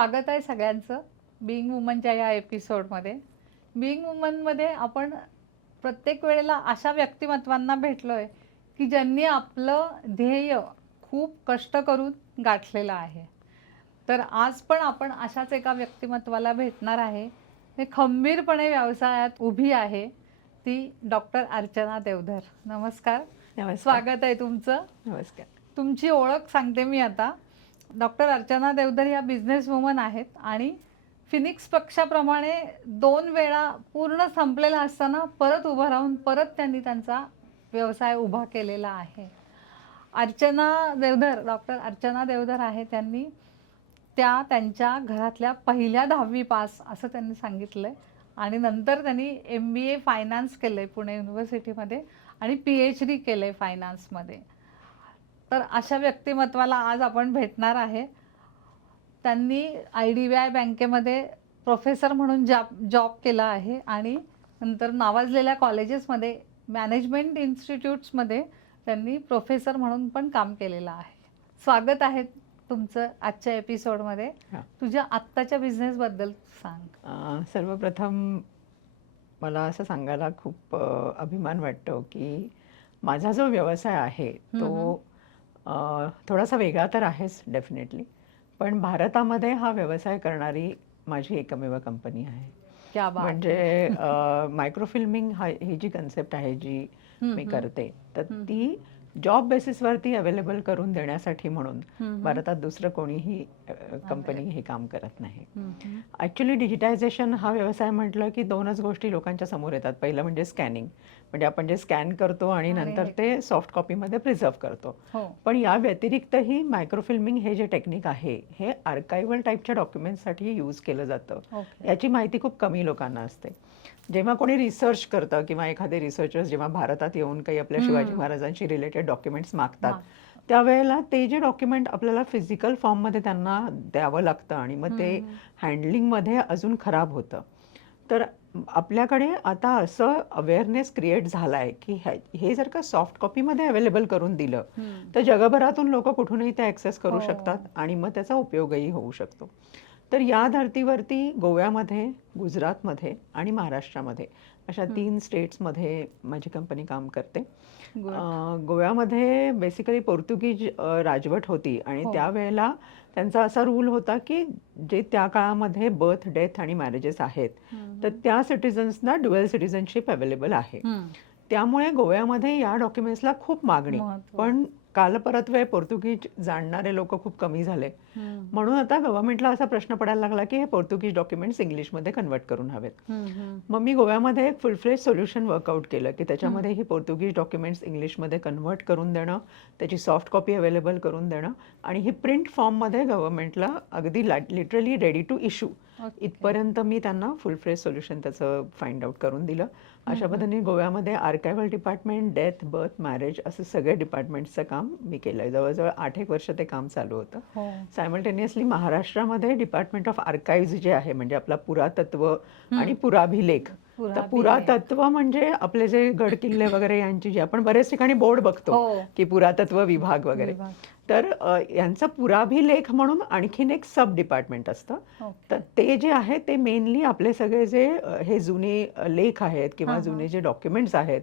स्वागत आहे सगळ्यांचं बिईंग वुमनच्या या एपिसोडमध्ये बिईंग वुमनमध्ये आपण प्रत्येक वेळेला अशा व्यक्तिमत्वांना भेटलो आहे की ज्यांनी आपलं ध्येय खूप कष्ट करून गाठलेलं आहे. तर आज पण आपण अशाच एका व्यक्तिमत्वाला भेटणार आहे. हे खंबीरपणे व्यवसायात उभी आहे ती डॉक्टर अर्चना देवधर. नमस्कार. नमस्कार. स्वागत आहे तुमचं. नमस्कार. तुमची ओळख सांगते मी आता. डॉक्टर अर्चना देवधर या बिझनेस वुमन आहेत. आणि फिनिक्स पक्षाप्रमाणे दोन वेळा पूर्ण संपलेला असताना परत उभं राहून परत त्यांनी त्यांचा व्यवसाय उभा केलेला आहे. अर्चना देवधर डॉक्टर अर्चना देवधर आहे त्यांनी त्या त्यांच्या घरातल्या पहिल्या दहावी पास असं त्यांनी सांगितलं आहे आणि नंतर त्यांनी एम बी ए फायनान्स केलं आहे पुणे युनिव्हर्सिटीमध्ये आणि पी एच डी केलं आहे फायनान्समध्ये तर अशा व्यक्तिमत्वाला आज आपण भेटणार आहे. त्यांनी आय डी बी आय बँकेमध्ये प्रोफेसर म्हणून जॉब जॉब केला आहे आणि नंतर नावाजलेल्या कॉलेजेसमध्ये मॅनेजमेंट इन्स्टिट्यूट्समध्ये त्यांनी प्रोफेसर म्हणून पण काम केलेलं आहे. स्वागत आहे तुमचं आजच्या एपिसोडमध्ये. तुझ्या आत्ताच्या बिझनेसबद्दल सांग. सर्वप्रथम मला असं सांगायला खूप अभिमान वाटतो की माझा जो व्यवसाय आहे तो थोडासा वेगळा तर आहेच डेफिनेटली पण भारतामध्ये हा व्यवसाय करणारी माझी एकमेव कंपनी आहे क्या बात. म्हणजे मायक्रोफिल्मिंग हा ही जी कन्सेप्ट आहे जी मी. करते तर. ती जॉब बेसिसवरती अवेलेबल करून देण्यासाठी म्हणून. भारतात दुसरं कोणीही कंपनी हे काम करत नाही. ॲक्च्युली डिजिटायझेशन हा व्यवसाय म्हटलं की दोनच गोष्टी लोकांच्या समोर येतात. पहिलं म्हणजे स्कॅनिंग म्हणजे आपण जे स्कॅन करतो आणि नंतर ते सॉफ्ट कॉपीमध्ये प्रिझर्व करतो. हो. पण या व्यतिरिक्तही मायक्रोफिल्मिंग हे जे टेक्निक आहे हे आर्कायवल टाईपच्या डॉक्युमेंट्ससाठी यूज केलं जातं. याची माहिती खूप कमी लोकांना असते. जेव्हा कोणी रिसर्च करतं किंवा एखादे रिसर्चर्स जेव्हा भारतात येऊन काही आपल्या शिवाजी. महाराजांशी रिलेटेड डॉक्युमेंट्स मागतात त्यावेळेला ते जे डॉक्युमेंट आपल्याला फिजिकल फॉर्ममध्ये त्यांना द्यावं लागतं आणि मग ते. हँडलिंगमध्ये अजून खराब होतं तर आपल्याकडे आता असं अवेअरनेस क्रिएट झाला आहे की हे जर का सॉफ्ट कॉपीमध्ये अवेलेबल करून दिलं. तर जगभरातून लोक कुठूनही ते ॲक्सेस करू हो. शकतात आणि मग त्याचा उपयोगही होऊ शकतो तर या धर्तीवरती गोव्यामध्ये गुजरातमध्ये आणि महाराष्ट्रामध्ये अशा. तीन स्टेट्समध्ये माझी कंपनी काम करते गोव्यामध्ये बेसिकली पोर्तुगीज राजवट होती आणि हो. त्यावेळेला त्यांचा असा रूल होता की जे त्या काळामध्ये बर्थ डेथ आणि मॅरेजेस आहेत. तर त्या सिटिझन्सना ड्युअल सिटिझनशिप अवेलेबल आहे. त्यामुळे गोव्यामध्ये या डॉक्युमेंट्सला खूप मागणी. पण कालपरत्वे पोर्तुगीज जाणणारे लोक खूप कमी झाले. म्हणून आता गव्हर्नमेंटला असा प्रश्न पडायला लागला की हे पोर्तुगीज डॉक्युमेंट्स इंग्लिशमध्ये कन्वर्ट करून हवेत. मग मी गोव्यामध्ये एक फुल फ्लेज सोल्युशन वर्कआउट केलं की त्याच्यामध्ये ही पोर्तुगीज डॉक्युमेंट्स इंग्लिशमध्ये कन्वर्ट करून देणं त्याची सॉफ्ट कॉपी अवेलेबल करून देणं आणि ही प्रिंट फॉर्ममध्ये गव्हर्नमेंटला अगदी लिटरली रेडी टू इश्यू. इथपर्यंत मी त्यांना फुल फ्लेज सोल्युशन त्याचं फाइंड आउट करून दिलं. अशा पद्धतीने गोव्यामध्ये archival department death birth marriage असं सगळे डिपार्टमेंट्सचं काम मी केलं जवळजवळ आठ एक वर्ष ते काम चालू होतं. हो. सायमल्टेनियसली महाराष्ट्रामध्ये डिपार्टमेंट ऑफ आर्काइव्ज जे आहे म्हणजे आपला पुरातत्व आणि पुराभिलेख. तर. पुरातत्व म्हणजे आपले जे गड किल्ले वगैरे यांची जी आपण बरेच ठिकाणी बोर्ड बघतो हो. की पुरातत्व विभाग वगैरे. तर यांचा पुराभिलेख म्हणून आणखीन एक सब डिपार्टमेंट असतं. तर ते जे आहे ते मेनली आपले सगळे जे हे जुने लेख आहेत किंवा. जुने जे डॉक्युमेंट्स आहेत.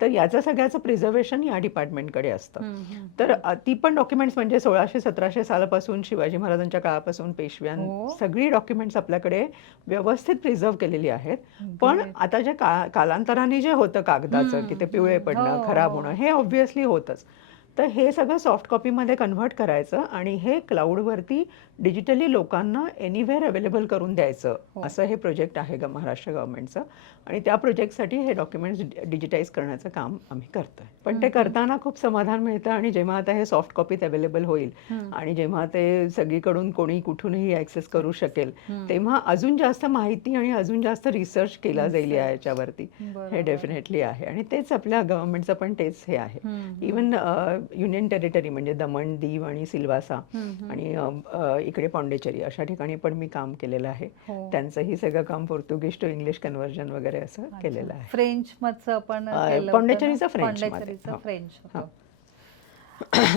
तर याचं सगळ्याचं प्रिझर्वेशन या डिपार्टमेंटकडे असतं. तर ती पण डॉक्युमेंट्स म्हणजे सोळाशे सतराशे सालापासून शिवाजी महाराजांच्या काळापासून पेशव्यां हो. सगळी डॉक्युमेंट्स आपल्याकडे व्यवस्थित प्रिझर्व केलेली आहेत पण. आता जे कालांतराने जे होतं कागदाचं की ते पिवळे. पडणं हो, खराब. होणं हे ऑब्व्हियसली होतच तर हे सगळं सॉफ्ट कॉपीमध्ये कन्व्हर्ट करायचं आणि हे क्लाउडवरती डिजिटली लोकांना एनिवेअर अवेलेबल करून द्यायचं हो. असं हे प्रोजेक्ट आहे ग महाराष्ट्र गव्हर्नमेंटचं आणि त्या प्रोजेक्टसाठी हे डॉक्युमेंट्स डिजिटाईज करण्याचं काम आम्ही करतोय पण ते करताना खूप समाधान मिळतं आणि जेव्हा आता हे सॉफ्ट कॉपीत अवेलेबल होईल. आणि जेव्हा ते सगळीकडून कोणी कुठूनही ऍक्सेस करू शकेल. तेव्हा अजून जास्त माहिती आणि अजून जास्त रिसर्च केला जाईल याच्यावरती हे. डेफिनेटली आहे आणि तेच आपल्या गव्हर्नमेंटचं पण तेच हे आहे इवन युनियन टेरिटरी म्हणजे दमण दीव आणि सिल्वासा. आणि इकडे पॉंडेचेरी अशा ठिकाणी पण मी काम केलेलं आहे हो. त्यांचंही सगळं काम पोर्तुगीज टू इंग्लिश कन्व्हर्जन वगैरे असं केलेलं आहे फ्रेंच मधचं पण? पॉंडिचेरीचं फ्रेंच. फ्रेंच.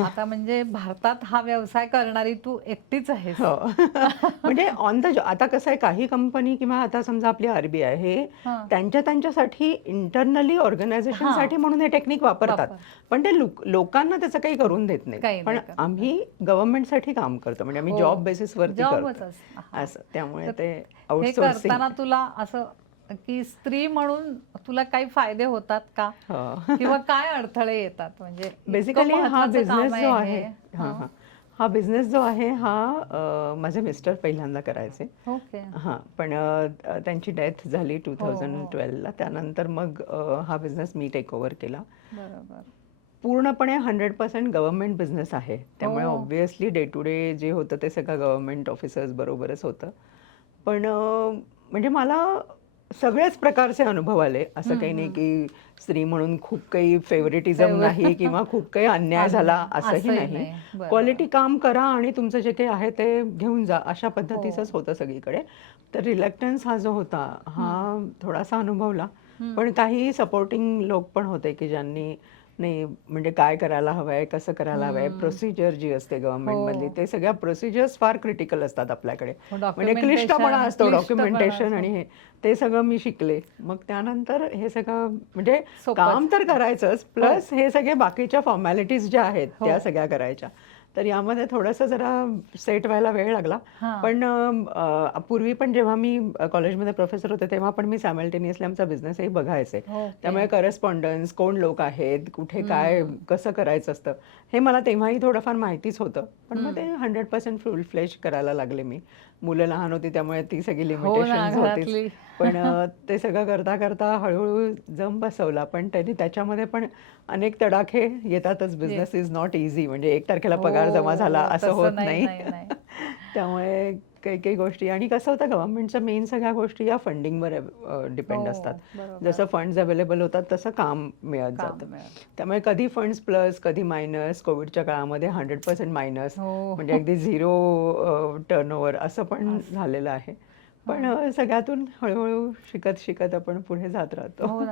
आता म्हणजे भारतात हा व्यवसाय करणारी तू एकटीच आहेस हो म्हणजे ऑन द आता कसं आहे काही कंपनी किंवा आता समजा आपली आरबीआय हे हा. त्यांच्या त्यांच्यासाठी इंटरनली ऑर्गनायझेशनसाठी म्हणून हे टेक्निक वापरतात वापर. पण ते लोक- लोकांना त्याचं काही करून देत नाही पण. आम्ही गव्हर्नमेंटसाठी काम करतो म्हणजे आम्ही हो. जॉब बेसिसवरती जॉबच करतो असं. हा. त्यामुळे ते हे करताना तुला असं की स्त्री म्हणून तुला काही फायदे होतात का? किंवा काय अडथळे येतात? म्हणजे बेसिकली हा बिझनेस जो आहे हे. हा हा. हा. हा बिझनेस जो आहे हा माझे मिस्टर पहिल्यांदा करायचे. हां पण त्यांची डेथ झाली टू हो, थाउजंड हो. ट्वेल्वला त्यानंतर मग हा बिझनेस मी टेक ओव्हर केला. पूर्णपणे हंड्रेड पर्सेंट गव्हर्नमेंट बिझनेस आहे. त्यामुळे हो. ऑब्व्हियसली डे टू डे जे होतं ते सगळं गव्हर्नमेंट ऑफिसर्स बरोबरच होतं. पण म्हणजे मला सगळ्याच प्रकारचे अनुभव आले. असं काही नाही की स्त्री म्हणून खूप काही फेवरेटिझम नाही किंवा खूप काही अन्याय झाला असंही नाही. क्वालिटी काम करा आणि तुमचं जे काही आहे ते घेऊन जा. अशा पद्धतीचंच होतं सगळीकडे. तर रिलॅक्टन्स हा जो होता हा थोडासा अनुभवला. पण काही सपोर्टिंग लोक पण होते की ज्यांनी नाही म्हणजे काय करायला हवंय कसं करायला हवंय प्रोसिजर जी असते गव्हर्नमेंट मधली ते सगळ्या प्रोसिजर्स फार क्रिटिकल असतात आपल्याकडे हो, म्हणजे क्लिष्टपणा असतो डॉक्युमेंटेशन. आणि हे ते सगळं मी शिकले मग त्यानंतर हे सगळं म्हणजे. काम तर करायचंच प्लस हे सगळे बाकीच्या फॉर्मॅलिटीज ज्या आहेत हो. त्या सगळ्या करायच्या तर यामध्ये थोडंसं जरा सेट व्हायला वेळ लागला. हां. पण पूर्वी पण जेव्हा मी कॉलेजमध्ये प्रोफेसर होते तेव्हा पण मी सायमल्टेनियसली आमचा बिझनेसही बघायचे. ओके. त्यामुळे करस्पॉन्डन्स कोण लोक आहेत कुठे काय कसं करायचं असतं हे मला तेव्हाही थोडंफार माहितीच होतं. पण मग ते हंड्रेड पर्सेंट फुल फ्लेश करायला लागले मी. मुलं लहान होती त्यामुळे ती सगळी हो लिमिटेशन घरातली. होतीच. पण ते सगळं करता करता हळूहळू जम बसवला. पण त्यांनी त्याच्यामध्ये पण अनेक तडाखे येतातच. बिझनेस इज नॉट इझी म्हणजे एक तारखेला पगार जमा हो, झाला असं होत नाही. त्यामुळे काही काही गोष्टी आणि कसं होतं गव्हर्नमेंटच्या मेन सगळ्या गोष्टी या फंडिंगवर डिपेंड हो, असतात. जसं फंड्स अवेलेबल होतात तसं काम मिळत जातं. त्यामुळे कधी फंड्स प्लस कधी मायनस कोविडच्या काळामध्ये हंड्रेड पर्सेंट मायनस हो. म्हणजे अगदी झिरो टर्न ओव्हर असं पण झालेलं आहे पण अ, सगळ्यातून हळूहळू शिकत शिकत आपण पुढे जात राहतो हो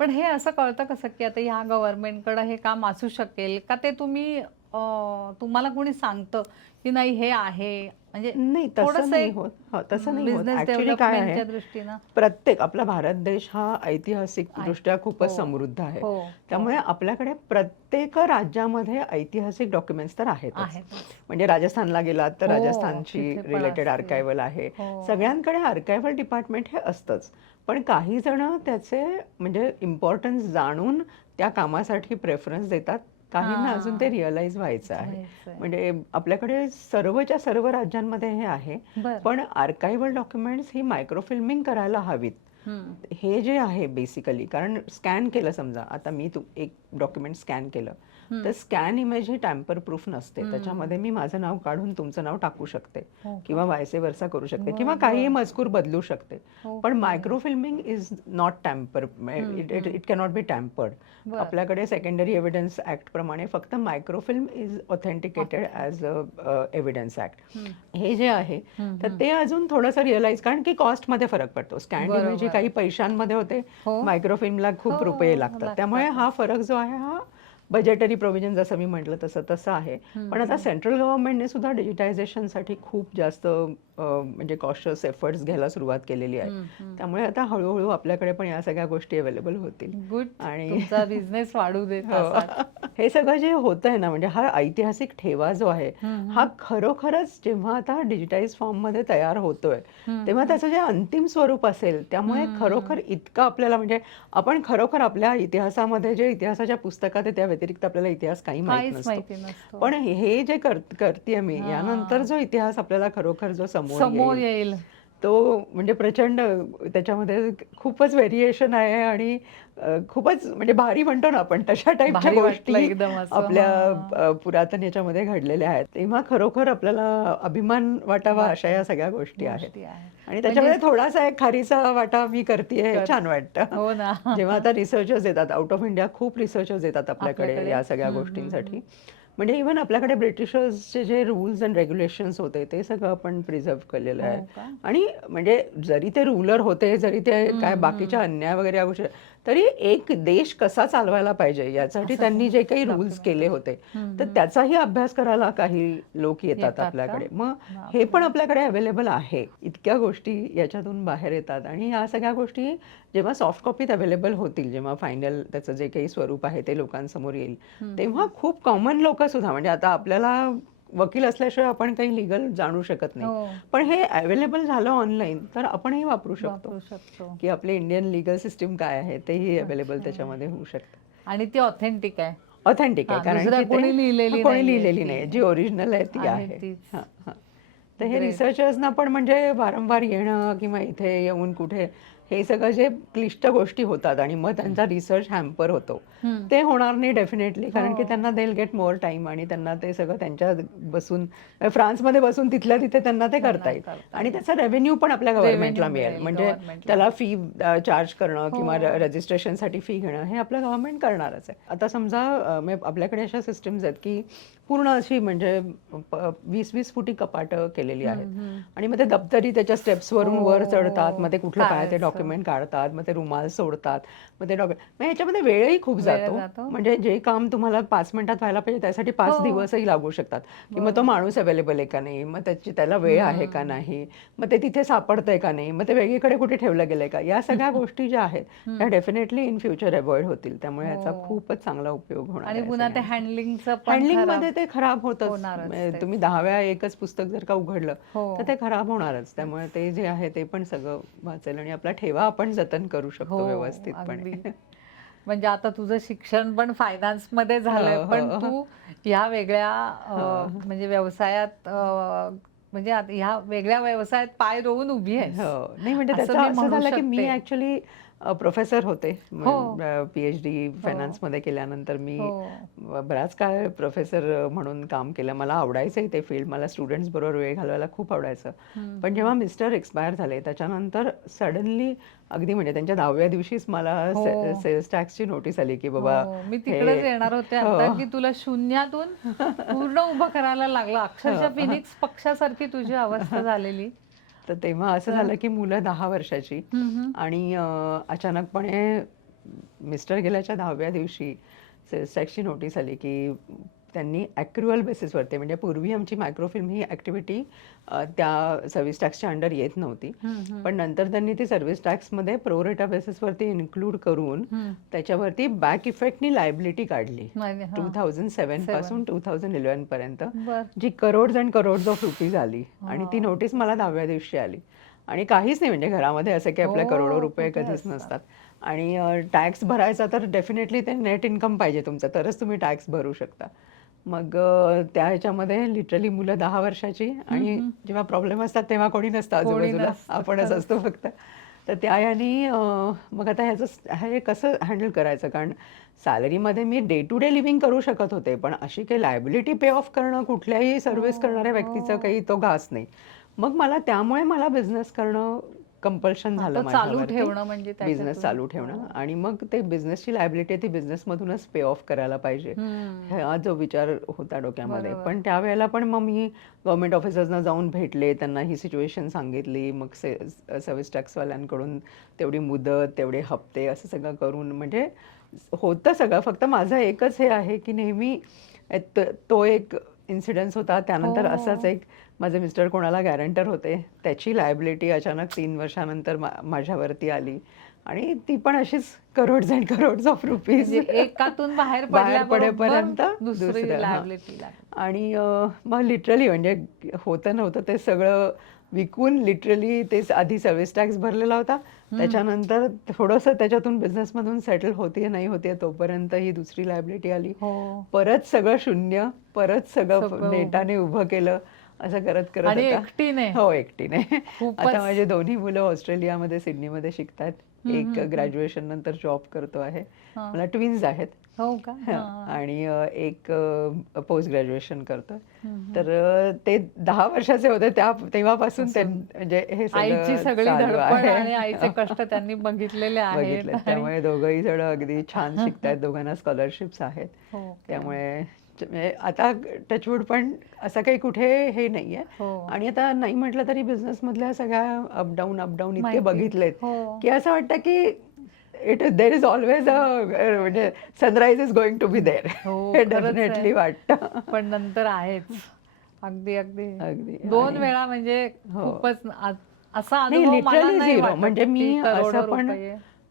पण हे असं कळतं कसं की आता ह्या गव्हर्नमेंटकडे हे काम असू शकेल का ते तुम्ही तुम्हाला कोणी सांगतं की नाही हे आहे? म्हणजे नाही तसं नाही होत. हो, तसं नाही होत. काय आहे? दृष्टीनं. प्रत्येक आपला भारत देश हा ऐतिहासिक दृष्ट्या खूपच हो. समृद्ध आहे. हो, त्यामुळे आपल्याकडे प्रत्येक राज्यामध्ये ऐतिहासिक डॉक्युमेंट्स तर आहेत. म्हणजे राजस्थानला गेलात तर हो, राजस्थानची तिथे पण रिलेटेड असतील. आर्कायवल आहे. हो. सगळ्यांकडे आर्कायवल डिपार्टमेंट हे असतंच. पण काही जण त्याचे म्हणजे इम्पॉर्टन्स जाणून त्या कामासाठी प्रेफरन्स देतात. काहींना. अजून ते रिअलाइज व्हायचं आहे. म्हणजे आपल्याकडे सर्वच्या सर्व राज्यांमध्ये हे आहे. पण आर्कायवल डॉक्युमेंट्स ही मायक्रोफिल्मिंग करायला हवीत. हे जे आहे बेसिकली कारण स्कॅन केलं समजा आता मी तू एक डॉक्युमेंट स्कॅन केलं तर स्कॅन इमेज ही टॅम्पर प्रूफ नसते. त्याच्यामध्ये मी माझं नाव काढून तुमचं नाव टाकू शकते. हो? किंवा वायसे वर्षा करू शकते. किंवा काही मजकूर बदलू शकते. हो पण microfilming is not tamper it it cannot be tampered. आपल्याकडे सेकंडरी एव्हिडन्स ऍक्ट प्रमाणे फक्त microfilm is authenticated as a evidence act हे जे आहे तर ते अजून थोडंसं रिअलाइज कारण की कॉस्टमध्ये फरक पडतो. स्कॅन. इमेज काही पैशांमध्ये होते हो. मायक्रोफिल्मला खूप हो, रुपये लागतात लागतात. त्यामुळे हा फरक जो आहे हा बजेटरी प्रोव्हिजन जसं मी म्हटलं तसं तसं आहे पण आता सेंट्रल गव्हर्नमेंटने सुद्धा डिजिटायझेशनसाठी खूप जास्त म्हणजे कॉशियस एफर्ट्स घ्यायला सुरुवात केलेली आहे. त्यामुळे आता हळूहळू आपल्याकडे पण या सगळ्या गोष्टी अवेलेबल होतील. गुड आणि- बिझनेस वाढू देत हो. हे सगळं जे होत आहे ना म्हणजे हा ऐतिहासिक ठेवा जो आहे हा खरोखरच जेव्हा आता डिजिटाईज फॉर्ममध्ये तयार होतोय तेव्हा त्याचं जे अंतिम स्वरूप असेल त्यामुळे खरोखर इतकं आपल्याला म्हणजे आपण खरोखर आपल्या इतिहासामध्ये जे इतिहासाच्या पुस्तकात आहे त्या व्यतिरिक्त आपल्याला इतिहास काही माहीत नसतो. पण हे जे करते मी यानंतर जो इतिहास आपल्याला खरोखर जो समोर समोर येईल, येईल. तो म्हणजे प्रचंड त्याच्यामध्ये खूपच व्हेरिएशन आहे आणि अ, खूपच म्हणजे भारी म्हणतो ना आपण तशा टाईपच्या भारी वाटलं गोष्टी एकदम असं, आपल्या हां. अ, पुरातन याच्यामध्ये घडलेल्या आहेत. तेव्हा खरोखर आपल्याला अभिमान वाटावा अशा या सगळ्या गोष्टी आहेत. गोष्टी आहेत. आणि त्याच्यामध्ये थोडासा एक खारीचा वाटा मी करते कर- छान वाटतं. हो ना. जेव्हा आता रिसर्चर्स येतात आउट ऑफ इंडिया खूप रिसर्चर्स येतात आपल्याकडे आपल्याकडे. या सगळ्या गोष्टींसाठी. म्हणजे इव्हन आपल्याकडे ब्रिटिशर्सचे जे रुल्स अँड रेग्युलेशन्स होते ते सगळं आपण प्रिझर्व केलेलं हो आहे? आणि म्हणजे जरी ते रुलर होते जरी ते काय बाकीच्या अन्याय वगैरे गोष्टी तरी एक देश कसा चालवायला पाहिजे यासाठी त्यांनी जे काही रूल्स केले होते तर. त्याचाही अभ्यास करायला काही लोक येतात? आपल्याकडे मग. हे पण आपल्याकडे अवेलेबल आहे इतक्या गोष्टी याच्यातून बाहेर येतात आणि या सगळ्या गोष्टी जेव्हा सॉफ्ट कॉपीत अवेलेबल होतील जेव्हा फायनल त्याचं जे काही स्वरूप आहे ते लोकांसमोर येईल. तेव्हा खूप कॉमन लोक सुद्धा म्हणजे आता आपल्याला वकील असल्याशिवाय आपण काही लिगल जाणू शकत नाही. हो. पण हे अवेलेबल झालं ऑनलाईन तर आपणही वापरू शकतो. वापरू शकतो. की आपले इंडियन लिगल सिस्टीम काय आहे तेही अवेलेबल त्याच्यामध्ये होऊ शकतं. आणि ती ऑथेंटिक आहे. ऑथेंटिक आहे कारण कोणी लिहिलेली कोणी लिहिलेली. नाही जी ओरिजिनल आहे ती आहे. तर हे. रिसर्चर्सना पण म्हणजे वारंवार येणं किंवा इथे येऊन कुठे हे सगळं जे क्लिष्ट गोष्टी होतात आणि मग त्यांचा रिसर्च हॅम्पर होतो. ते होणार नाही डेफिनेटली कारण की हो. त्यांना देल गेट मोर टाइम आणि त्यांना ते सगळं त्यांच्या बसून फ्रान्समध्ये बसून तिथल्या तिथे त्यांना ते करता येईल आणि त्याचा रेव्हेन्यू पण आपल्या गव्हर्नमेंटला मिळेल म्हणजे. त्याला फी चार्ज करणं किंवा हो. रजिस्ट्रेशनसाठी फी घेणं हे आपलं गव्हर्नमेंट करणारच आहे आता समजा म्हणजे आपल्याकडे अशा सिस्टम्स आहेत की पूर्ण अशी म्हणजे वीस वीस फुटी कपाटं केलेली आहेत. आणि मग ते दप्तरी त्याच्या स्टेप्सवरून वर हो, चढतात मग ते कुठलं काय ते काढायचं. डॉक्युमेंट काढतात मग ते रुमाल सोडतात मग ते डॉक्युमेंट मग ह्याच्यामध्ये वेळही खूप जातो. म्हणजे जे काम तुम्हाला पाच मिनिटात व्हायला पाहिजे त्यासाठी पाच हो. दिवसही लागू शकतात. की मग तो माणूस अवेलेबल आहे का नाही? मग त्याची त्याला वेळ आहे का नाही? मग ते तिथे सापडतंय का नाही? मग ते वेगळीकडे कुठे ठेवलं गेलंय का? या सगळ्या गोष्टी ज्या आहेत त्या डेफिनेटली इन फ्युचर अवॉइड होतील. त्यामुळे याचा हो. खूपच चांगला उपयोग होणार आणि आहे पुन्हा ते. हँडलिंगचं हँडलिंगमध्ये ते खराब होतच. म्हणजे. तुम्ही दहा वेळा एकच पुस्तक जर का उघडलं हो. तर ते खराब होणारच. त्यामुळे ते जे आहे ते पण सगळं वाचेल आणि आपला ठेवा आपण जतन करू शकतो हो, व्यवस्थितपणे. म्हणजे आता तुझं शिक्षण पण फायनान्समध्ये झालंय हो, पण हो. तू ह्या वेगळ्या म्हणजे व्यवसायात म्हणजे ह्या वेगळ्या व्यवसायात पाय रोवून उभी आहे हो नाही म्हणजे असं त्याचं झालं की मी. ऍक्च्युली प्रोफेसर होते. पीएच डी फायनान्समध्ये केल्यानंतर मी हो. बराच काळ प्रोफेसर म्हणून काम केलं मला आवडायचं ते फील्ड मला स्टुडंट्स बरोबर वेळ घालवायला खूप आवडायचं. पण जेव्हा मिस्टर एक्सपायर झाले त्याच्यानंतर सडनली अगदी म्हणजे त्यांच्या दहाव्या दिवशीच मला. सेल्स टॅक्सची नोटीस आली की बाबा हो, मी तिकडेच येणार होते आता हो. की तुला शून्यातून पूर्ण उभं करायला लागलं अक्षरशः. फिनिक्स पक्षासारखी तुझी अवस्था झालेली तर तेव्हा असं झालं की मुलं दहा वर्षाची. आणि अचानकपणे मिस्टर गेल्याच्या दहाव्या दिवशी सेल्स टॅक्सची नोटीस आली की त्यांनी ॲक्रुअल बेसिसवरती म्हणजे पूर्वी आमची मायक्रोफिल्म ही ॲक्टिव्हिटी त्या सर्व्हिस टॅक्सच्या अंडर येत नव्हती. पण नंतर त्यांनी ती सर्व्हिस टॅक्समध्ये प्रोरेटा बेसिसवरती इन्क्लूड करून. त्याच्यावरती बॅक इफेक्टनी लायबिलिटी काढली. टू थाउजंड सेवनपासून टू थाउजंड इलेव्हन पर्यंत जी crores and crores of rupees आली आणि ती. नोटीस मला दहाव्या दिवशी आली आणि काहीच नाही म्हणजे घरामध्ये असं की आपल्या हो, करोडो रुपये कधीच. नसतात आणि टॅक्स भरायचा तर डेफिनेटली ते नेट इन्कम पाहिजे तुमचं तरच तुम्ही टॅक्स भरू शकता मग त्या ह्याच्यामध्ये लिटरली मुलं दहा वर्षाची आणि जेव्हा प्रॉब्लेम असतात तेव्हा कोणी नसतं आजूबाजूला. आपणच. असतो फक्त. तर त्या याने मग आता ह्याचं हे कसं हँडल करायचं? कारण सॅलरीमध्ये मी डे टू डे लिव्हिंग करू शकत होते पण अशी काही लायबिलिटी पे ऑफ करणं कुठल्याही सर्व्हिस करणाऱ्या व्यक्तीचं काही तो घास नाही. मग मला त्यामुळे मला बिझनेस करणं कंपल्शन झालं तो चालू माझ्यावरती. ठेवणं म्हणजे बिझनेस त्याच्यातून. चालू ठेवणं आणि मग ते बिझनेसची लायबिलिटी ती बिझनेसमधूनच पे ऑफ करायला पाहिजे हम्म. हा जो विचार होता डोक्यामध्ये बरोबर. पण त्यावेळेला पण मग मी गव्हर्नमेंट ऑफिसर्सना जाऊन भेटले त्यांना ही सिच्युएशन सांगितली मग से सर्व्हिस टॅक्सवाल्यांकडून तेवढी मुदत तेवढे हप्ते असं सगळं करून म्हणजे होतं सगळं फक्त माझं एकच हे आहे की नेहमी त- तो एक इन्सिडन्स होता त्यानंतर हो. असाच एक माझे मिस्टर कोणाला गॅरंटर होते त्याची लायबिलिटी अचानक तीन वर्षानंतर मा- माझ्यावरती आली. आणि ती पण अशीच crores and crores of rupees म्हणजे एकातून बाहेर बाहेर पडेपर्यंत दुसरी. आणि मग लिटरली म्हणजे होतं नव्हतं ते सगळं विकून लिटरली तेच आधी सर्व्हिस टॅक्स भरलेला होता. त्याच्यानंतर थोडंसं त्याच्यातून बिझनेसमधून सेटल होतीये नाही होतीये तोपर्यंत ही दुसरी लायबिलिटी आली. हो. परत सगळं शून्य परत सगळं. नेटाने उभं केलं. असं करत करत आणि आता- एकटीने? हो एकटीने खूपच. आता माझे दोन्ही मुलं ऑस्ट्रेलियामध्ये सिडनीमध्ये शिकतात एक ग्रॅज्युएशन नंतर जॉब करतो आहे हा. मला ट्विन्स आहेत हो का हा, हा. आणि अ, एक पोस्ट ग्रॅज्युएशन हम्म. तर अ, ते दहा वर्षाचे होते त्या तेव्हापासून ते. म्हणजे हे आईची सगळं सगळी चालू धडपड आहे. आणि आईचे कष्ट त्यांनी बघितलेले आहेत बघितले आणि- त्यामुळे दोघंही जण अगदी छान शिकतायत दोघांना स्कॉलरशिप्स आहेत हो? त्यामुळे च- म्हणजे आता टचवूड पण असं काही कुठे हे नाहीये हो. आणि आता नाही म्हटलं तरी बिझनेस मधल्या सगळ्या अपडाऊन अपडाऊन इतके. बघितलेत हो. की असं वाटतं की it is there is always a म्हणजे sunrise is going to be there हो. डेफिनेटली वाटतं पण नंतर आहेच अगदी अगदी अगदी. दोन वेळा म्हणजे हो. खूपच असा लिटरली झिरो म्हणजे मी असं पण.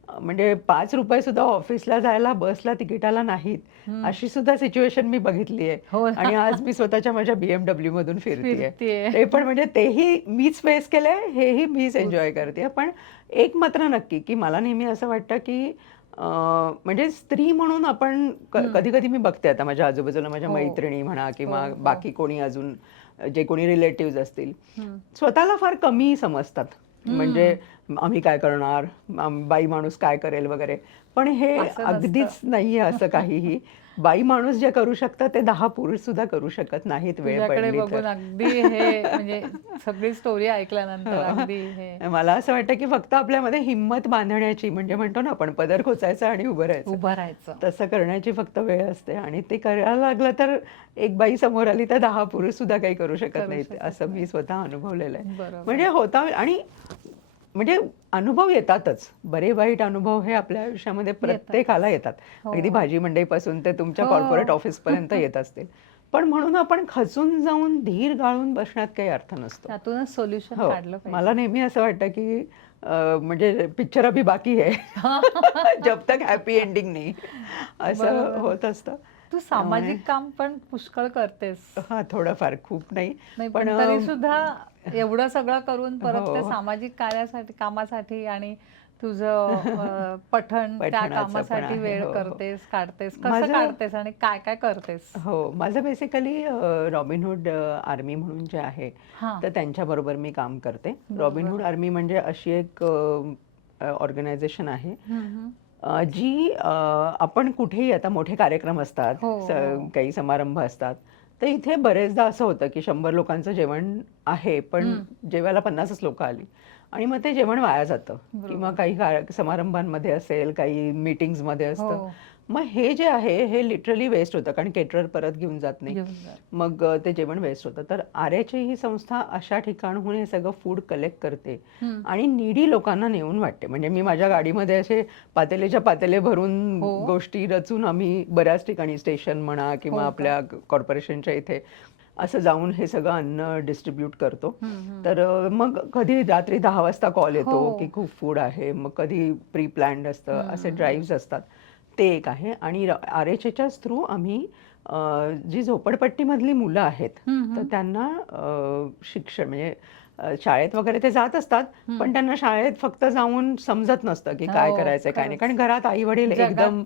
म्हणजे पाच रुपये सुद्धा ऑफिसला जायला बसला तिकिटाला नाहीत अशी सुद्धा सिच्युएशन मी बघितली आहे हो. आणि आज मी स्वतःच्या माझ्या बीएमडब्ल्यू मधून फिरते. ते पण म्हणजे तेही मीच फेस केलंय हेही मीच एन्जॉय करते पण एक मात्र नक्की की मला नेहमी असं वाटतं की म्हणजे स्त्री म्हणून आपण कधी कधी मी बघते आता माझ्या आजूबाजूला माझ्या हो. मैत्रिणी म्हणा किंवा हो, हो. बाकी कोणी अजून जे कोणी रिलेटिव्ह असतील. स्वतःला फार कमी समजतात म्हणजे आम्ही काय करणार? बाई माणूस काय करेल वगैरे? पण हे. अगदीच नाहीये असं काहीही. बाई माणूस जे करू शकतात ते दहा पुरुष सुद्धा करू शकत नाहीत वेळ पडली तर. अगदी हे म्हणजे सगळी स्टोरी ऐकल्यानंतर अगदी हे. मला असं वाटतं की फक्त आपल्यामध्ये हिंमत बांधण्याची म्हणजे म्हणतो ना आपण पदर खोचायचा आणि उभं राहायचं. उभं राहायचं. तसं करण्याची फक्त वेळ असते आणि ते करायला लागलं तर एक बाई समोर आली तर दहा पुरुष सुद्धा काही करू शकत नाहीत असं मी स्वतः अनुभवलेलं आहे. म्हणजे होता आणि म्हणजे अनुभव येतातच. बरे वाईट अनुभव हे आपल्या आयुष्यामध्ये प्रत्येकाला येतात. हो. अगदी भाजी मंडईपासून ते तुमच्या हो. कॉर्पोरेट ऑफिस पर्यंत येत असतील. पण म्हणून आपण खचून जाऊन धीर गाळून बसण्यात काही अर्थ नसतो. त्यातूनच सोल्युशन हो. काढलं मला नेहमी असं वाटतं की म्हणजे पिक्चर अभी बाकी आहे. जब तक हॅपी एंडिंग नाही. असं. होत असतं. तू सामाजिक काम पण पुष्कळ करतेस. हा थोडंफार खूप नाही पण तरी सुद्धा एवढं सगळं करून परत त्या हो. सामाजिक कार्यासाठी कामासाठी आणि तुझं पठण त्या कामासाठी वेळ हो, हो. करतेस काढतेस. कसं काढतेस आणि काय काय करतेस? हो माझं बेसिकली रॉबिनहुड आर्मी म्हणून जे आहे तर त्यांच्याबरोबर मी काम करते. रॉबिनहुड आर्मी म्हणजे अशी एक ऑर्गनायझेशन आहे. जी आपण कुठेही आता मोठे कार्यक्रम असतात हो, स- हो. काही समारंभ असतात तर इथे बरेचदा असं होतं की शंभर लोकांचं जेवण आहे पण जेवायला पन्नासच लोक आली आणि मग ते जेवण वाया जातं किंवा काही समारंभांमध्ये असेल काही मीटिंग्समध्ये असतं हो. मग हे जे आहे हे लिटरली वेस्ट होतं कारण केटरर परत घेऊन जात नाही. मग ते जेवण वेस्ट होतं तर आर्याची ही संस्था अशा ठिकाणहून हे सगळं फूड कलेक्ट करते. आणि निडी लोकांना नेऊन वाटते म्हणजे मी माझ्या गाडीमध्ये असे पातेलेच्या पातेले भरून हो. गोष्टी रचून आम्ही बऱ्याच ठिकाणी स्टेशन म्हणा किंवा हो? आपल्या कॉर्पोरेशनच्या इथे असं जाऊन हे सगळं अन्न डिस्ट्रीब्यूट करतो. तर मग कधी रात्री दहा वाजता कॉल येतो हो. की खूप फूड आहे मग कधी प्री प्लॅन्ड असतं असे ड्राईव्स असतात. ते एक आहे. आणि आर एच एच्याच थ्रू आम्ही जी झोपडपट्टीमधली मुलं आहेत तर त्यांना शिक्षण म्हणजे शाळेत वगैरे ते जात असतात पण त्यांना शाळेत फक्त जाऊन समजत नसतं की काय हो, करायचंय काय नाही. कारण घरात आई वडील एकदम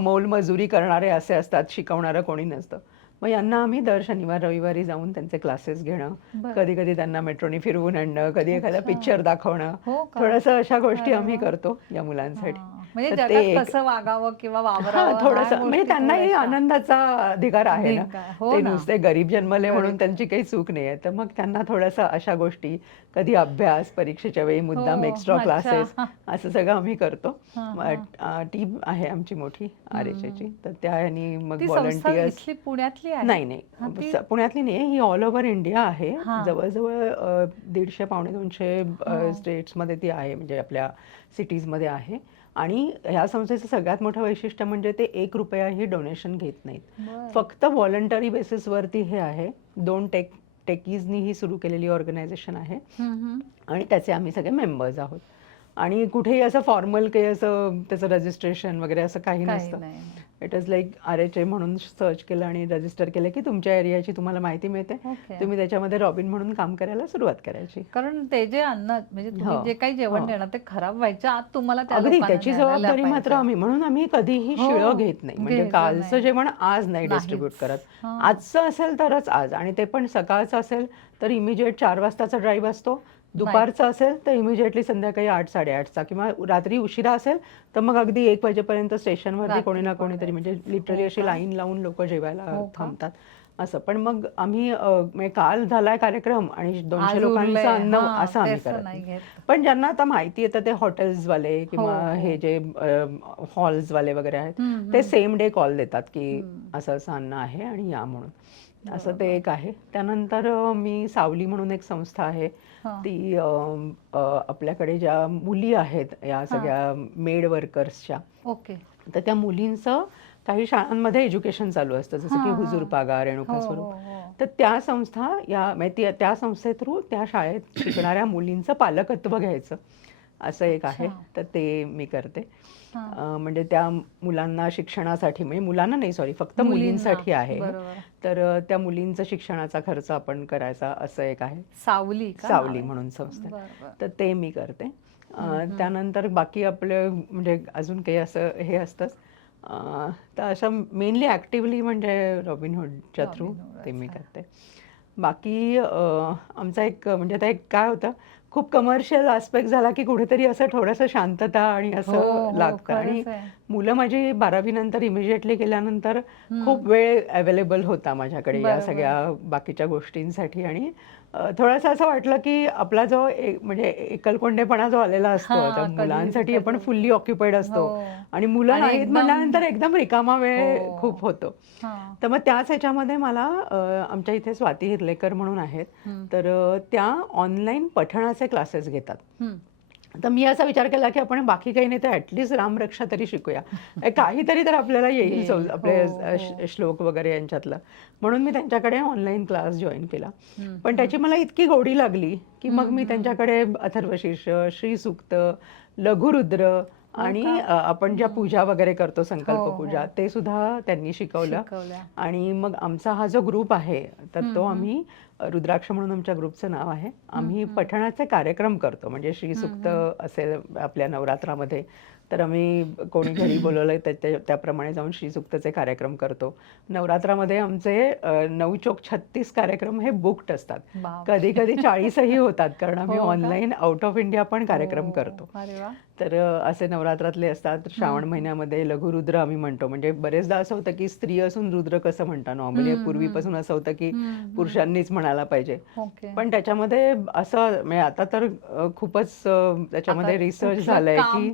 मोलमजुरी करणारे असे असतात शिकवणारं कोणी नसतं. मग यांना आम्ही दर शनिवार रविवारी जाऊन त्यांचे क्लासेस घेणं. कधी कधी त्यांना मेट्रोनी फिरवून आणणं कधी एखादा पिक्चर दाखवणं हो? थोडस अशा गोष्टी आम्ही. करतो या मुलांसाठी. म्हणजे जगात कसं वागावं किंवा हा वावरावं थोडस. म्हणजे त्यांनाही. आनंदाचा अधिकार आहे ना. हो ते. नुसते गरीब जन्मले म्हणून. त्यांची काही चूक नाहीये तर मग त्यांना थोडंसं अशा गोष्टी कधी अभ्यास परीक्षेच्या वेळी मुद्दाम हो, एक्स्ट्रा अच्छा. क्लासेस असं सगळं आम्ही करतो. हा, टीम आहे आमची मोठी आर एच ची तर त्या आणि मग व्हॉलंटियर्स पुण्यातली आहे? नाही हा, नाही पुण्यातली नाही. ही ऑल ओव्हर इंडिया आहे. हा. जवळजवळ दीडशे पावणे दोनशे हो. स्टेट्समध्ये ती आहे. म्हणजे आपल्या सिटीजमध्ये आहे. आणि ह्या संस्थेचं सगळ्यात मोठं वैशिष्ट्य म्हणजे ते एक रुपयाही डोनेशन घेत नाहीत. फक्त व्हॉलंटरी बेसिसवरती हे आहे दोन टेक टेकीजनी ही सुरू केलेली ऑर्गनायझेशन आहे. आणि त्याचे आम्ही सगळे मेंबर्स आहोत आणि कुठेही असं फॉर्मल काही असं त्याचं रजिस्ट्रेशन वगैरे असं काही नसतं. It is like R H A म्हणून सर्च केलं आणि रजिस्टर केलं की तुमच्या एरियाची तुम्हाला माहिती मिळते. तुम्ही त्याच्यामध्ये रॉबिन म्हणून काम करायला सुरुवात करायची कारण ते जे अन्न म्हणजे हो, जे काही जेवण हो. देणार ते खराब व्हायच्या आत तुम्हाला त्याची जबाबदारी मात्र. आम्ही म्हणून आम्ही कधीही हो, शिळं घेत नाही म्हणजे कालचं. जेवण आज नाही. डिस्ट्रीब्यूट करत. आजचं असेल तरच आज आणि ते पण सकाळचं असेल तर इमिजिएट चार वाजताचा ड्राईव्ह असतो दुपारचं असेल तर इमिजिएटली संध्याकाळी आठ साडेआठचा किंवा रात्री उशिरा असेल तर मग अगदी एक वाजेपर्यंत स्टेशनवरती कोणी ना कोणीतरी म्हणजे लिटरली हो अशी का? लाईन लावून लोक जेवायला हो? थांबतात असं पण मग आम्ही म्हणजे काल झालाय कार्यक्रम आणि दोनशे लोकांचं. अन्न हां, असं आम्ही करत. पण ज्यांना आता माहिती येतं ते हॉटेल्सवाले किंवा हो. हे जे हॉल्सवाले वगैरे आहेत ते. सेम डे कॉल देतात की. असं असं अन्न आहे आणि या म्हणून असं ते. एक आहे त्यानंतर मी सावली म्हणून एक संस्था आहे. ती आपल्याकडे ज्या मुली आहेत या सगळ्या मेड वर्कर्सच्या ओके तर त्या मुलींचं काही शाळांमध्ये एज्युकेशन चालू असतं जसं की हुजूर. पागा रेणुका हो, स्वरूप हो, हो. तर त्या संस्था या म्हणजे त्या संस्थे थ्रू त्या शाळेत शिकणाऱ्या मुलींचं पालकत्व घ्यायचं असं एक आहे. तर ते मी करते म्हणजे त्या मुलांना शिक्षणासाठी म्हणजे मुलांना नाही सॉरी फक्त. मुलींसाठी आहे. तर त्या मुलींचा शिक्षणाचा खर्च आपण करायचा असं एक आहे सावली सावली? म्हणून संस्था. तर ते मी करते. त्यानंतर बाकी आपलं म्हणजे अजून काही असं हे असतंच तर असं मेनली ॲक्टिव्हली म्हणजे रॉबिनहुडच्या थ्रू ते मी. करते बाकी आमचा एक म्हणजे आता एक काय होतं खूप कमर्शियल आस्पेक्ट झाला की कुठेतरी असं थोडंसं शांतता आणि हो, असं हो, लागतं आणि. मुलं माझी बारावी नंतर इमिजिएटली गेल्यानंतर. खूप वेळ अवेलेबल होता माझ्याकडे या. सगळ्या बाकीच्या गोष्टींसाठी आणि थोडंसं असं वाटलं की आपला जो म्हणजे एकलकोंडेपणा जो आलेला असतो त्या मुलांसाठी आपण. फुल्ली ऑक्युपाईड असतो हो. आणि मुलं नाहीत एकदम- म्हणल्यानंतर एकदम रिकामा वेळ हो. खूप होतो हां. तर मग त्याच ह्याच्यामध्ये मला आमच्या इथे स्वाती हिरलेकर म्हणून आहेत. तर त्या ऑनलाईन पठणाचे क्लासेस घेतात. तर मी असा विचार केला की आपण बाकी काही नाही तर ॲटलिस्ट रामरक्षा तरी शिकूया काहीतरी तर आपल्याला येईल. सौ- आपले हो, हो. श्लोक वगैरे यांच्यातलं म्हणून मी त्यांच्याकडे ऑनलाईन क्लास जॉईन केला पण त्याची मला इतकी गोडी लागली की मग मी. त्यांच्याकडे अथर्वशीर्ष श्रीसुक्त लघुरुद्र आणि आपण ज्या पूजा वगैरे करतो संकल्प हो, पूजा हो. ते सुद्धा त्यांनी शिकवलं. आणि मग आमचा हा जो ग्रुप आहे तर तो. आम्ही रुद्राक्ष म्हणून आमच्या ग्रुपचं नाव आहे आम्ही. पठणाचे कार्यक्रम करतो म्हणजे श्रीसुक्त असेल आपल्या नवरात्रामध्ये तर आम्ही कोणी घरी त्या- त्या- त्याप्रमाणे जाऊन श्रीसुक्तचे कार्यक्रम करतो नवरात्रामध्ये आमचे नऊ चोक छत्तीस कार्यक्रम हे बुक्ड असतात. कधी कधी चाळीसही होतात कारण आम्ही हो? ऑनलाईन आउट ऑफ इंडिया पण कार्यक्रम हो. करतो तर असे नवरात्रातले असतात श्रावण महिन्यामध्ये लघुरुद्र आम्ही म्हणतो म्हणजे बरेचदा असं होतं की स्त्री असून रुद्र कसं म्हणता नॉर्मली हम्म, पूर्वीपासून असं होतं की. पुरुषांनीच म्हणायला पाहिजे पण त्याच्यामध्ये असं म्हणजे आता तर खूपच त्याच्यामध्ये रिसर्च झालंय की.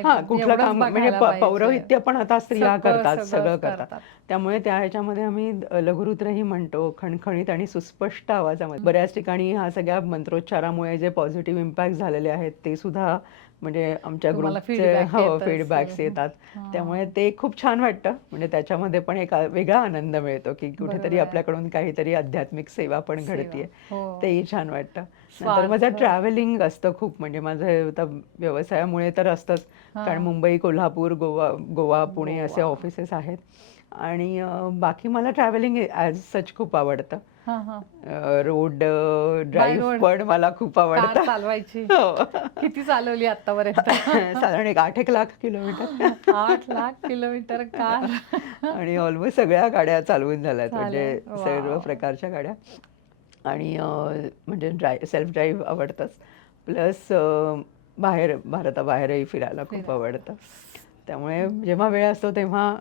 हा कुठलं काम म्हणजे. पौरोहित्य पण आता स्त्रिया करतात सगळं करतात. त्यामुळे त्या ह्याच्यामध्ये आम्ही अ, लघुरुद्रही म्हणतो खणखणीत आणि सुस्पष्ट आवाजामध्ये बऱ्याच ठिकाणी ह्या सगळ्या मंत्रोच्चारामुळे जे पॉझिटिव्ह इम्पॅक्ट झालेले आहेत ते सुद्धा म्हणजे आमच्या ग्रुपचे हो फीडबॅक्स. येतात. त्यामुळे ते खूप छान वाटतं म्हणजे त्याच्यामध्ये पण एक वेगळा आनंद मिळतो की कुठेतरी. आपल्याकडून काहीतरी आध्यात्मिक सेवा पण. घडतीये हो. तेही छान वाटतं नंतर माझं. ट्रॅव्हलिंग असतं खूप म्हणजे माझं व्यवसायामुळे तर असतंच कारण. मुंबई कोल्हापूर गोवा गोवा पुणे असे. ऑफिसेस आहेत आणि बाकी मला ट्रॅव्हलिंग ॲज सच खूप आवडतं. Road drive. पण मला खूप आवडतं चालवायची हो. किती चालवली आतापर्यंत साधारण एक आठ एक लाख किलोमीटर आठ लाख किलोमीटर कार आणि ऑलमोस्ट सगळ्या गाड्या चालवून झाल्यात म्हणजे. सर्व. प्रकारच्या गाड्या आणि म्हणजे ड्राय सेल्फ ड्राईव्ह आवडतंच प्लस बाहेर भारताबाहेरही फिरायला खूप. आवडतं त्यामुळे जेव्हा वेळ असतो तेव्हा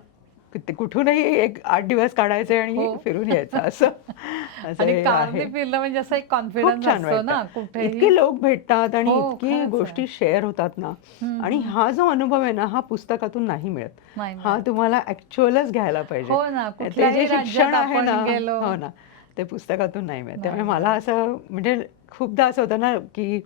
कुठूनही एक आठ दिवस काढायचे आणि हो. फिरून यायचं असं. फिरलं म्हणजे असं एक कॉन्फिडन्स असतो ना इतके लोक भेटतात आणि हो, इतकी. गोष्टी शेअर होतात ना आणि हा जो अनुभव आहे ना हा पुस्तकातून नाही मिळत हा. तुम्हाला ऍक्च्युअलच घ्यायला पाहिजे हो जे शिक्षण आहे ना. हो ना ते पुस्तकातून नाही मिळत त्यामुळे मला असं म्हणजे खूपदा असं होतं ना की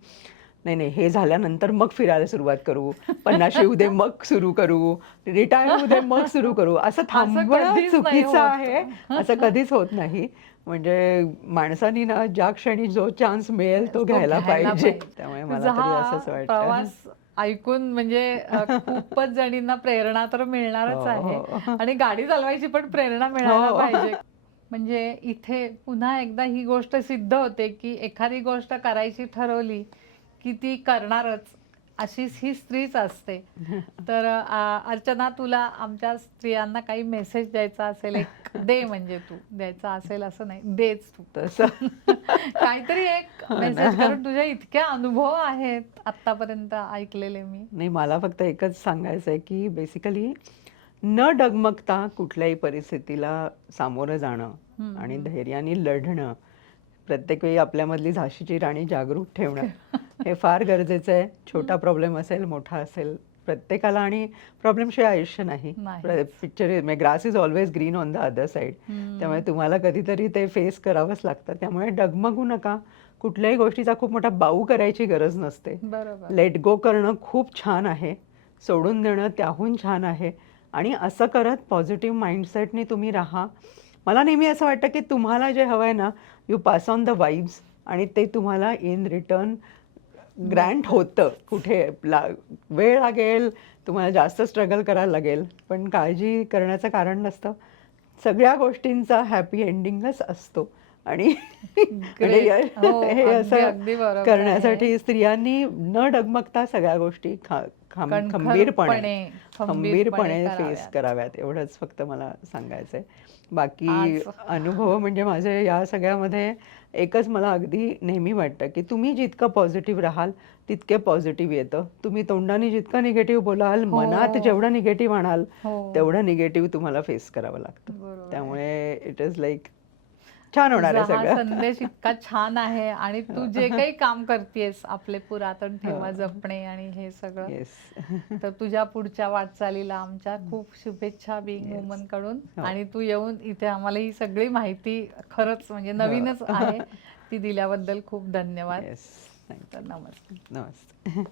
नाही नाही हे झाल्यानंतर मग फिरायला सुरुवात करू. पन्नास येऊ दे मग सुरू करू. रिटायर दे मग सुरू करू. असं नाही चुकीचं. आहे. असं कधीच होत नाही. म्हणजे माणसानी ना ज्या क्षणी जो चान्स मिळेल तो घ्यायला पाहिजे. त्यामुळे मला तरी असंच वाटतं. प्रवास ऐकून म्हणजे खूपच जणींना प्रेरणा तर मिळणारच हो, आहे. आणि गाडी चालवायची पण प्रेरणा मिळायला हो. पाहिजे. म्हणजे इथे पुन्हा एकदा ही गोष्ट सिद्ध होते की एखादी गोष्ट करायची ठरवली की ती करणारच. अशीच ही स्त्रीच असते. तर अर्चना तुला आमच्या स्त्रियांना काही मेसेज द्यायचा असेल? एक दे म्हणजे तू. द्यायचा असेल असं नाही. देच तू. तसं. काहीतरी एक हो ना. मेसेज कारण तुझे इतके अनुभव आहेत आतापर्यंत ऐकलेले मी. नाही मला फक्त एकच सांगायचं आहे की बेसिकली न डगमगता कुठल्याही परिस्थितीला सामोरं जाणं आणि धैर्याने लढणं. प्रत्येक वेळी आपल्यामधली झाशीची राणी जागरूक ठेवणं. हे फार गरजेचं आहे. छोटा प्रॉब्लेम असेल मोठा असेल प्रत्येकाला आणि प्रॉब्लेमशिवाय आयुष्य नाही. Picture grass is always green on the other side. त्यामुळे तुम्हाला कधीतरी ते फेस करावंच लागतं. त्यामुळे डगमगू नका. कुठल्याही गोष्टीचा खूप मोठा बाऊ करायची गरज नसते. लेट गो करणं खूप छान आहे. सोडून देणं त्याहून छान आहे. आणि असं करत पॉझिटिव्ह माइंडसेटने तुम्ही राहा. मला नेहमी असं वाटतं की तुम्हाला जे हवं आहे ना you pass on the vibes आणि ते तुम्हाला इन रिटर्न ग्रँट होतं. कुठे ला वेळ लागेल तुम्हाला जास्त स्ट्रगल करायला लागेल. पण काळजी करण्याचं कारण नसतं. सगळ्या गोष्टींचा हॅपी एंडिंगच असतो. आणि हो, हे असं. करण्यासाठी स्त्रियांनी न डगमगता सगळ्या गोष्टी खा- खंबीरपणे खंबीरपणे फेस कराव्यात. एवढंच फक्त मला सांगायचंय. बाकी अनुभव म्हणजे माझे या सगळ्यामध्ये एकच मला अगदी नेहमी वाटतं की तुम्ही जितकं पॉझिटिव्ह राहाल तितके पॉझिटिव्ह येतं तुम्ही तोंडाने जितकं निगेटिव्ह बोलाल हो. मनात जेवढं निगेटिव्ह आणाल हो. तेवढं निगेटिव्ह तुम्हाला फेस करावं लागतं. त्यामुळे इट इज लाईक छान होणार आहे हा सगळं. संदेश इतका छान आहे आणि तू जे काही काम करतेस आपले पुरातन ठेवा जपणे आणि हे सगळं. तर तुझ्या पुढच्या वाटचालीला आमच्या खूप शुभेच्छा बिंग Yes. वुमनकडून हो. आणि तू येऊन इथे आम्हाला ही सगळी माहिती खरंच म्हणजे नवीनच आहे ती दिल्याबद्दल खूप धन्यवाद. तर नमस्कार. नमस्ते